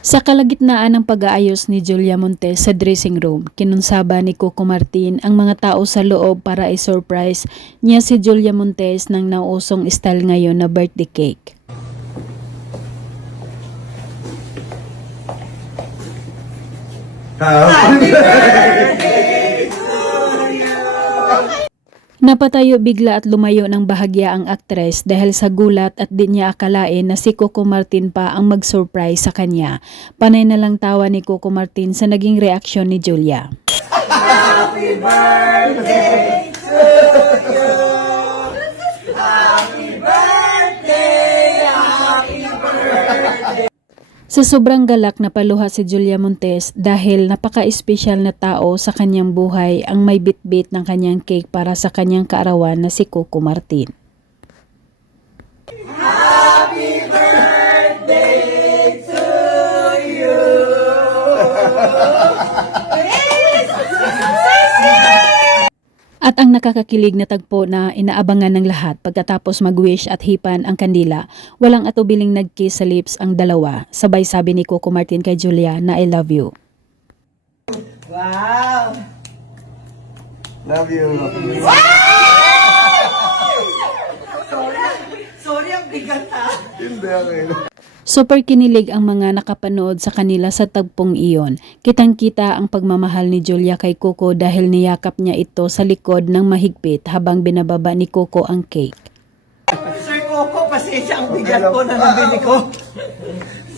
Sa kalagitnaan ng pag-aayos ni Julia Montes sa dressing room, kinunsaba ni Coco Martin ang mga tao sa loob para i-surprise niya si Julia Montes ng nausong style ngayon na birthday cake. Napatayo bigla at lumayo ng bahagya ang aktres dahil sa gulat at di niya akalain na si Coco Martin pa ang mag-surprise sa kanya. Panay na lang tawa ni Coco Martin sa naging reaksyon ni Julia. Happy birthday to you! Happy birthday! Happy birthday! Sa sobrang galak na paluha si Julia Montes dahil napaka-espesyal na tao sa kanyang buhay ang may bitbit ng kanyang cake para sa kanyang kaarawan na si Coco Martin. Happy birthday to you! At ang nakakakilig na tagpo na inaabangan ng lahat pagkatapos mag-wish at hipan ang kandila, walang atubiling nag-kiss sa lips ang dalawa. Sabay sabi ni Coco Martin kay Julia na I love you. Wow! Love you. Sorry, ang bigat ha. Hindi okay. Super kinilig ang mga nakapanood sa kanila sa tagpong iyon. Kitang-kita ang pagmamahal ni Julia kay Coco dahil niyakap niya ito sa likod ng mahigpit habang binababa ni Coco ang cake. Sir Coco, pasensya ang bigat ko na nabili ko.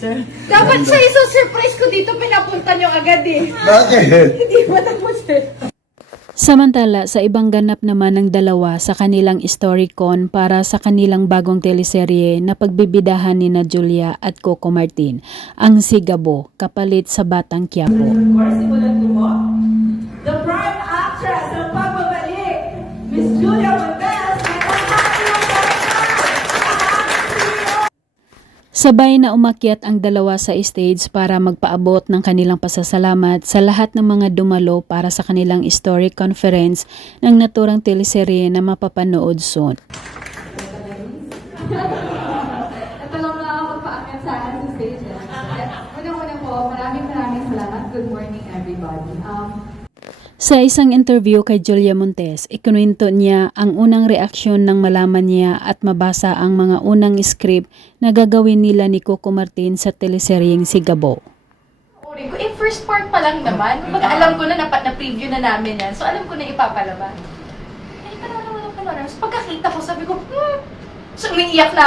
Sir, Dapat siya iso-surprise ko dito, pinapunta niyo agad eh. Bakit? Hindi ba tapos eh? Samantala, sa ibang ganap naman ng dalawa sa kanilang Storycon para sa kanilang bagong teleserye na pagbibidahan ni na Julia at Coco Martin, ang Sigabo, kapalit sa Batang Quiapo. The prime actress ng pagbabalik, Miss Julia Montes, Sabay na umakyat ang dalawa sa stage para magpaabot ng kanilang pasasalamat sa lahat ng mga dumalo para sa kanilang story conference ng naturang teleserye na mapapanood soon. Ito lang na ako magpaakyat sa akin sa stage. Una-una po, maraming salamat. Good morning everybody. Sa isang interview kay Julia Montes, ikinuwento niya ang unang reaksyon nang malaman niya at mabasa ang mga unang script na gagawin nila ni Coco Martin sa teleseryeng Sigabo. First part pa lang naman, alam ko na na-preview na namin yan. So alam ko na ipapalabas. Pero pagkakita ko, sabi ko, so umiiyak na